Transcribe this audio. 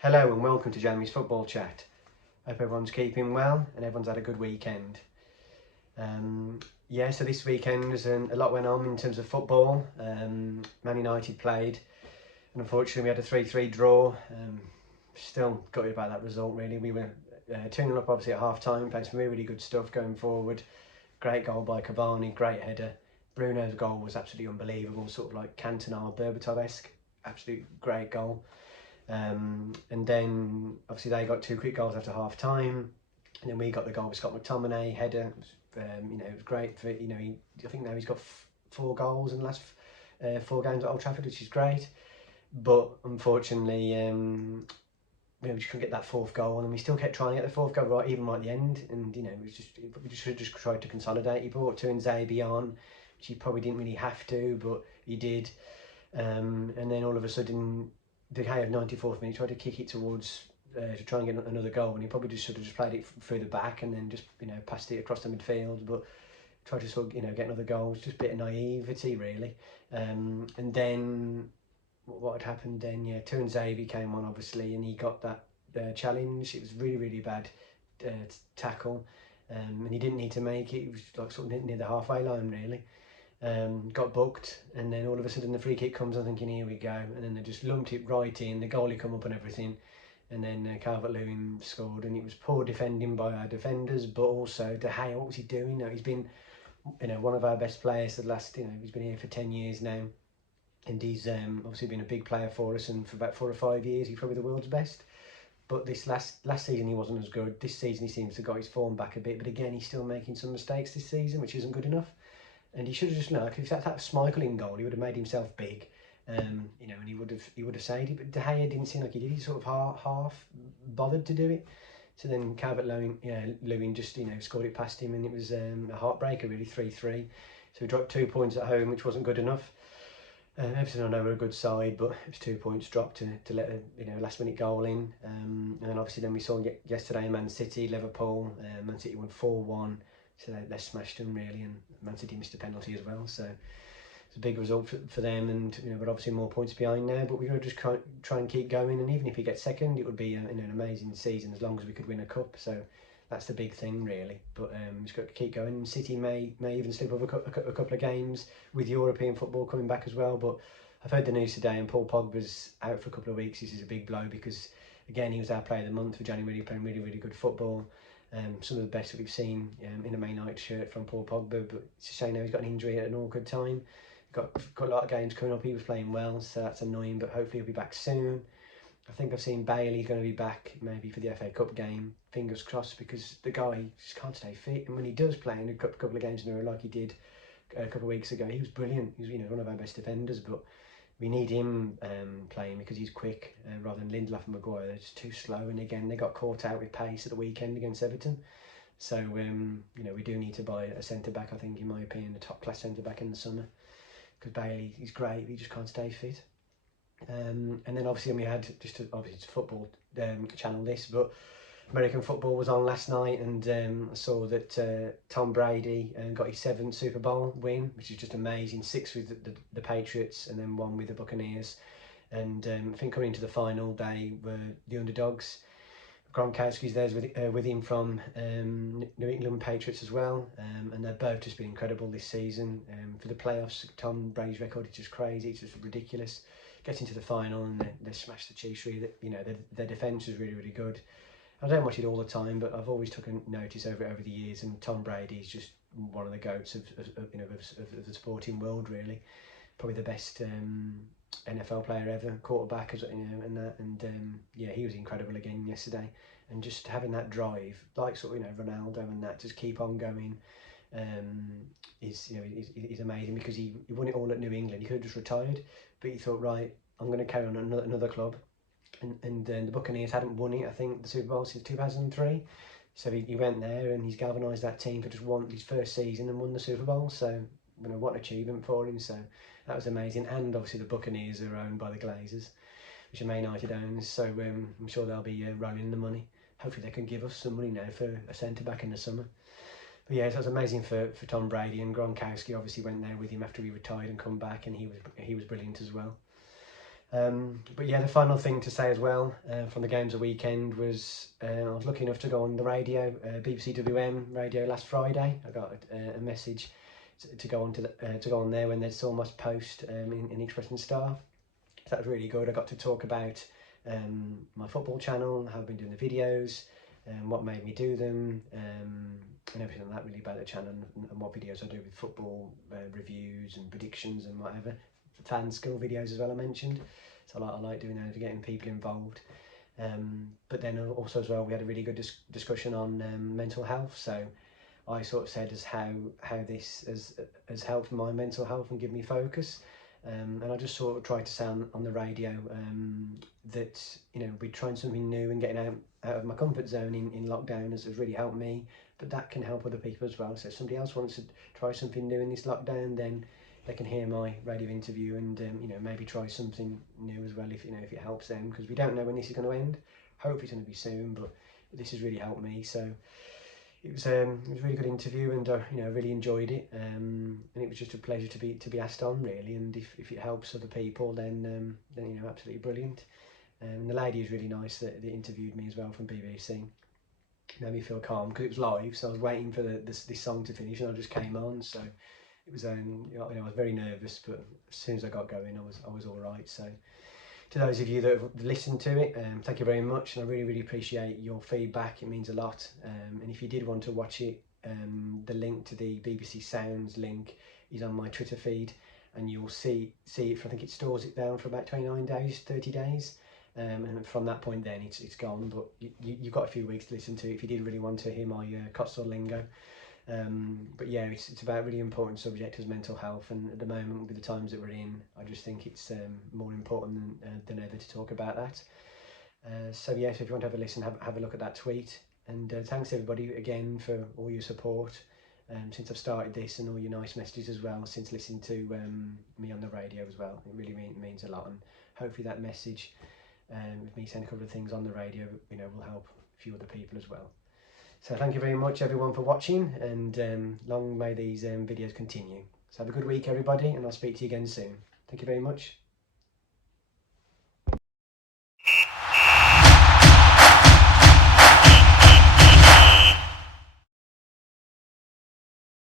Hello and welcome to Jamie's Football Chat. Hope everyone's keeping well and everyone's had a good weekend. So this weekend was a lot went on in terms of football. Man United played and unfortunately we had a 3-3 draw. Still gutted about that result really. We were 2-0 up obviously at half time, played some really good stuff going forward. Great goal by Cavani, great header. Bruno's goal was absolutely unbelievable, sort of like Cantona, Berbatov-esque. Absolute great goal. And then obviously they got 2 quick goals after half time, and then we got the goal with Scott McTominay header. It was great for I think now he's got 4 goals in the last 4 games at Old Trafford, which is great. But unfortunately, we just couldn't get that 4th goal, and we still kept trying to get the 4th goal right, even right at the end. And we just should have just tried to consolidate. He brought Tuanzebe on, which he probably didn't really have to, but he did. And then all of a sudden, De Gea 94th minute tried to kick it towards to try and get another goal, and he probably just should have just played it through the back and then just passed it across the midfield, but tried to sort of get another goal. It's just a bit of naivety really. And then what had happened then? Yeah, Tuanzebe came on obviously, and he got that challenge. It was really bad tackle, and he didn't need to make it. It was like sort of near the halfway line really. Got booked, and then all of a sudden the free kick comes. I'm thinking, here we go, and then they just lumped it right in. The goalie come up and everything, and then Calvert-Lewin scored. And it was poor defending by our defenders, but also De Gea. What was he doing? He's been, one of our best players for the last. He's been here for 10 years now, and he's obviously been a big player for us. And for about 4 or 5 years, he's probably the world's best. But this last season he wasn't as good. This season he seems to have got his form back a bit, but again he's still making some mistakes this season, which isn't good enough. And he should have just if that Schmeichel in goal, he would have made himself big, and he would have saved it. But De Gea didn't seem like he did. He sort of half bothered to do it. So then Calvert-Lewin just scored it past him, and it was a heartbreaker really, 3-3. So we dropped 2 points at home, which wasn't good enough. Everton, I know, were a good side, but it was 2 points dropped to let a last minute goal in. And then obviously then we saw yesterday Man City, Liverpool. Man City won 4-1. So they smashed them really, and Man City missed a penalty as well. So it's a big result for them, and but obviously more points behind now. But we've got to just try and keep going, and even if we get second, it would be an amazing season as long as we could win a cup. So that's the big thing really. But we've just got to keep going. City may even slip over a couple of games with European football coming back as well. But I've heard the news today, and Paul Pogba's out for a couple of weeks. This is a big blow because again he was our player of the month for January, playing really good football. Some of the best that we've seen in a Man United shirt from Paul Pogba, but it's a shame now he's got an injury at an awkward time. Got a lot of games coming up. He was playing well, so that's annoying, but hopefully he'll be back soon. I think I've seen Bailey's going to be back maybe for the FA Cup game. Fingers crossed, because the guy just can't stay fit, and when he does play in a couple of games in a row like he did a couple of weeks ago, he was brilliant. He was one of our best defenders, but we need him playing because he's quick rather than Lindelof and Maguire. They're just too slow, and again they got caught out with pace at the weekend against Everton. So we do need to buy a centre back. I think, in my opinion, a top class centre back in the summer, because Bailey, he's great, but he just can't stay fit. And then obviously we had obviously it's football channel this, but American football was on last night, and I saw that Tom Brady got his 7th Super Bowl win, which is just amazing. 6 with the Patriots, and then 1 with the Buccaneers. And I think coming into the final, they were the underdogs. Gronkowski's there with him from New England Patriots as well, and they've both just been incredible this season. For the playoffs, Tom Brady's record is just crazy. It's just ridiculous. Getting to the final, and they smashed the Chiefs. Really, their defence was really good. I don't watch it all the time, but I've always taken notice over the years, and Tom Brady is just one of the goats of the sporting world, really. Probably the best NFL player ever, quarterback, and he was incredible again yesterday. And just having that drive, like Ronaldo, and that just keep on going, is amazing, because he won it all at New England. He could have just retired, but he thought, right, I'm going to carry on another club. And the Buccaneers hadn't won it, I think, the Super Bowl since 2003. So he went there, and he's galvanised that team for just his first season and won the Super Bowl. So what an achievement for him. So that was amazing. And obviously the Buccaneers are owned by the Glazers, which are Man United owns. So I'm sure they'll be rolling the money. Hopefully they can give us some money now for a centre back in the summer. But yeah, so it was amazing for Tom Brady, and Gronkowski obviously went there with him after he retired and come back, and he was brilliant as well. But yeah, the final thing to say as well from the games of the weekend was I was lucky enough to go on the radio, BBC WM radio last Friday. I got a message to go on to go on there when they saw my post in Express and Star. So that was really good. I got to talk about my football channel, how I've been doing the videos, what made me do them, and everything like that really about the channel, and what videos I do with football reviews and predictions and whatever. Fan skill videos as well I mentioned. So I like doing those, getting people involved. But then also as well we had a really good discussion on mental health. So I sort of said as how this has helped my mental health and give me focus. And I just sort of tried to sound on the radio that, you know, we're trying something new and getting out of my comfort zone in lockdown has really helped me, but that can help other people as well. So if somebody else wants to try something new in this lockdown, then they can hear my radio interview and you know, maybe try something new as well if, you know, if it helps them, because we don't know when this is going to end. Hopefully it's going to be soon, but this has really helped me. So it was a really good interview, and you know, I really enjoyed it, and it was just a pleasure to be asked on, really. And if it helps other people, then you know, absolutely brilliant. And the lady was really nice that interviewed me as well from BBC. Made me feel calm because it was live, so I was waiting for this song to finish, and I just came on. So it was you know, I was very nervous, but as soon as I got going, I was all right. So to those of you that have listened to it, thank you very much, and I really appreciate your feedback. It means a lot. And if you did want to watch it, the link to the BBC Sounds link is on my Twitter feed, and you'll see it for, I think it stores it down for about 29 days, 30 days. And from that point then it's gone, but you've got a few weeks to listen to it if you did really want to hear my Cotswold lingo. But yeah, it's about a really important subject as mental health, and at the moment with the times that we're in, I just think it's more important than ever to talk about that. So yeah, so if you want to have a listen, have a look at that tweet, and thanks everybody again for all your support since I've started this, and all your nice messages as well since listening to me on the radio as well. It really means a lot, and hopefully that message with me saying a couple of things on the radio, you know, will help a few other people as well. So thank you very much everyone for watching, and long may these videos continue. So have a good week everybody, and I'll speak to you again soon. Thank you very much.